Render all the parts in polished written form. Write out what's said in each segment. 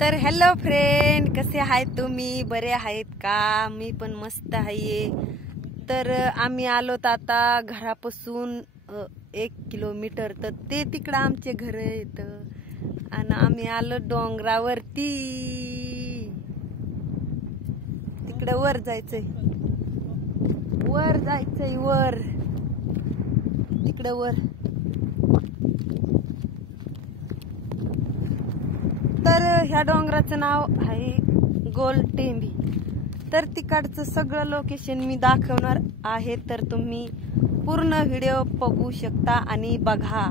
तर hello friend, कसे आहेत तुम्ही? बरे आहेत का? मी पण मस्त आहे. तर आम्ही आलोत आता घरापासून 1 किलोमीटर, तर ते तिकडं आमचे घर आहेत आणि आम्ही आलो डोंगरावरती. तिकडे वर जायचंय, वर तिकडे वर. तर ह्या डोंगराचं नाव आहे गोलटेंभी. तर तिकडचं सगळं लोकेशन मी दाखवणार आहे, तर तुम्ही पूर्ण व्हिडिओ बघू शकता आणि बघा.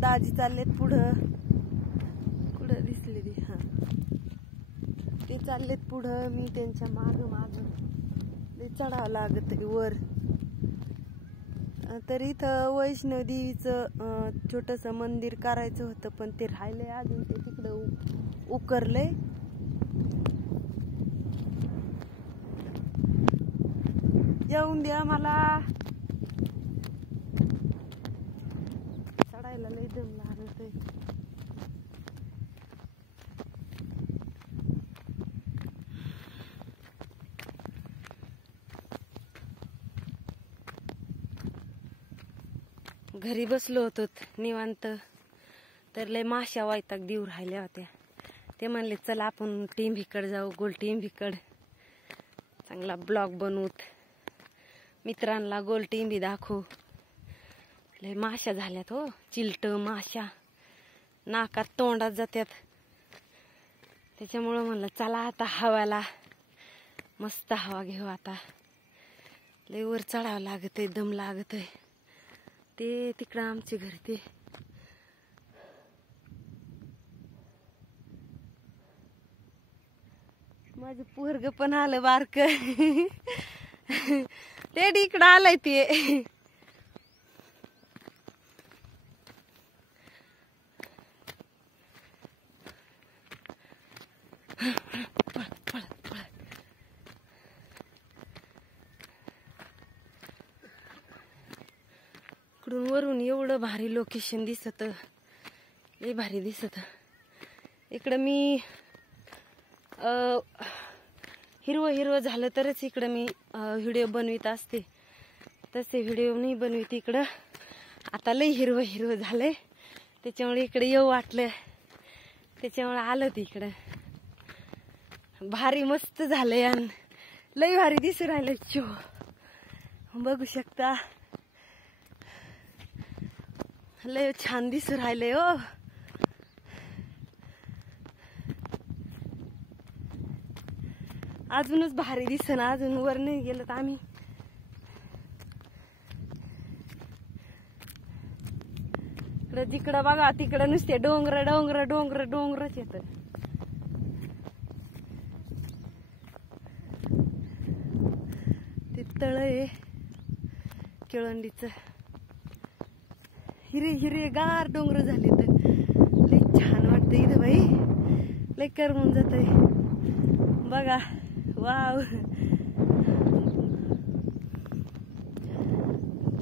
दाजी चाललेत पुढं, दिसले ती. हा, ते चाललेत पुढं, मी त्यांच्या माग चढावं लागत वर. तर इथं वैष्णव देवीचं छोटस मंदिर करायचं होतं, पण ते राहिलंय अजून. ते तिकडं उकरलंय. येऊन द्या मला, चढायला लय दम लागत आहे. घरी बसलो होतो निवांत, तर लय माश्या वैताग देऊ राहिल्या होत्या. ते म्हणले चला आपण टेंभीकडे जाऊ, गोलटेंभीकडे चांगला ब्लॉग बनवूत, मित्रांना गोलटेंभी दाखवू. लय माश्या झाल्यात हो, चिलट माश्या नाकात तोंडात जात्यात. त्याच्यामुळं म्हणलं चला आता हवाला, मस्त हवा घेऊ आता. लय वर चढावं लागत आहे, दम लागत आहे. ते तिकडं आमचे घर, ते माझं पोरग पण आलं बारक. ते इकडं आलंय ते. इकडून वरून एवढं भारी लोकेशन दिसत, लय भारी दिसत. इकडं मी हिरवं झालं तरच इकडं मी व्हिडिओ बनवित असते, तसे व्हिडिओ नाही बनवित इकडं. आता लय हिरवं झालंय, त्याच्यामुळे इकडे येऊ वाटलं, त्याच्यामुळे आलं तिकडं. भारी मस्त झालंय आणि लय भारी दिसू राहिलं. बघू शकता, लय छान दिसू राहिलंय हो. अजूनच भारी दिसन, अजून वर नाही गेलो तर आम्ही. जिकडं बघा तिकडं नुसते डोंगरच येत. ते तळ आहे केळंडीच. हिरे गार डोंगर झाले, तर लय छान वाटतं इथं बाई. लय करमून जातंय बघा. वाव,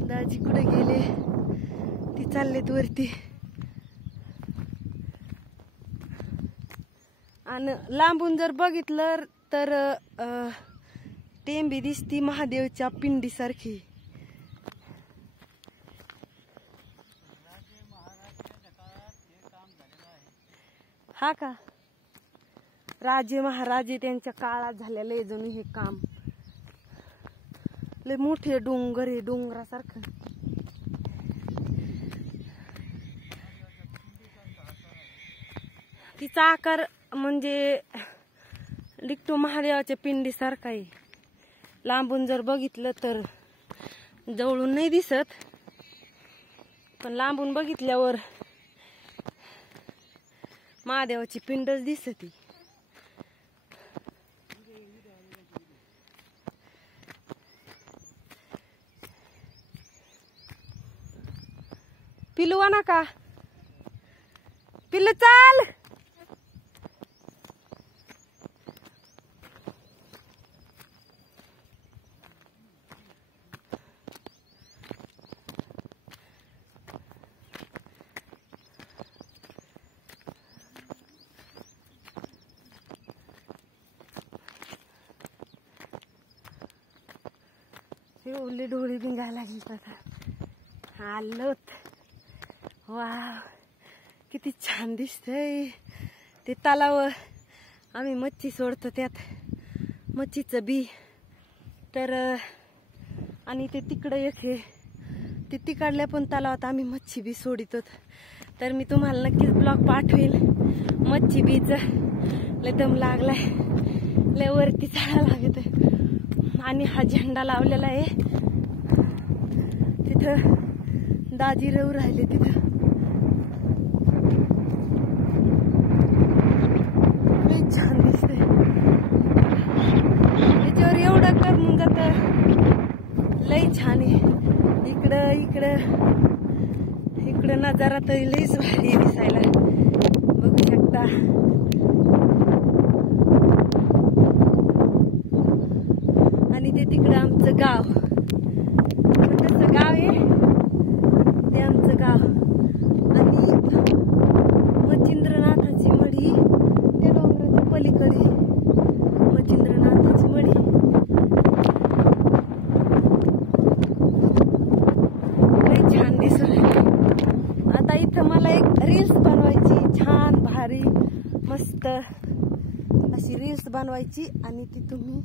दाजी कुठे गेले? ती चाललेत वरती. आणि लांबून जर बघितलं तर टेंभी दिसती महादेवच्या पिंडी सारखी. हा का, राजे महाराजे त्यांच्या काळात झालेलं आहे जणू हे काम. लय मोठे डोंगर आहे, डोंगरासारखं. तिचा आकार म्हणजे लिकटो महादेवाच्या पिंडी सारखा आहे. लांबून जर बघितलं तर, जवळून नाही दिसत, पण लांबून बघितल्यावर महादेवाची पिंडच दिसती. पिलू ना का, पिल्लू चाल. एवढी डोळी भिंगायला लागली आता आलोत. वा किती छान दिसतंय ते तलाव. आम्ही मच्छी सोडतो त्यात मच्छीचं बी तर आणि ते तिकडं एक हे ते तिकडल्या पण तलावात आम्ही मच्छी बी सोडितो. तर मी तुम्हाला नक्कीच ब्लॉग पाठवेल. मच्छी बीच लय दम लागलाय, लय वरती चढायला लागत आणि हा झेंडा लावलेला आहे तिथं. दाजी राहू राहिले तिथं. लय छान दिसतंय. त्याच्यावर एवढं करून जात लय छान आहे. इकडं इकडं इकडं नजारा तर लयच भारी दिसायला बघू शकता. आणि ते तिकडं आमचं गाव, छोटंसं गाव आहे ते आमचं गाव. आणि मच्छिंद्रनाथाची मढी त्या डोंगराच्या पलीकडे मच्छिंद्रनाथाची मढी. लय छान दिसू राहिली. आता इथं मला एक रील्स बनवायची छान भारी मस्त अशी रील्स बनवायची आणि ती तुम्ही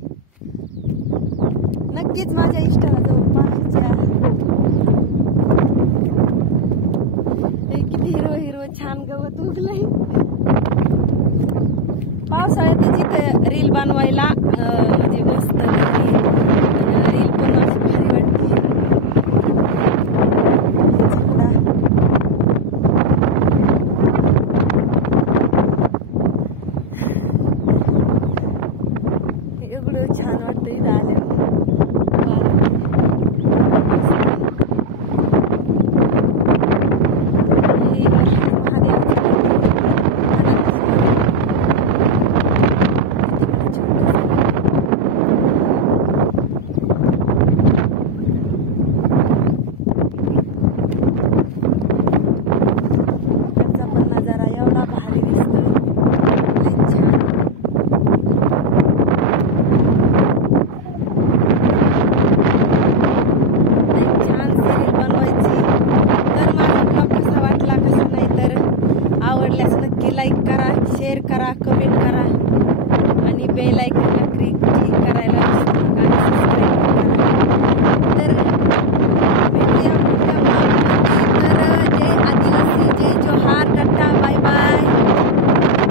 नक्कीच माझ्या इंस्टाला जाऊन पाहायच्या. किती हिरवं हिरवं छान गवत उगलंय. पावसाळ्यात जिथे रील बनवायला म्हणजे मस्त रील पण अशी भारी वाटते. एवढं छान वाटतं इथं आल्यावर. शेअर करा, कमेंट करा आणि बेल आयकॉन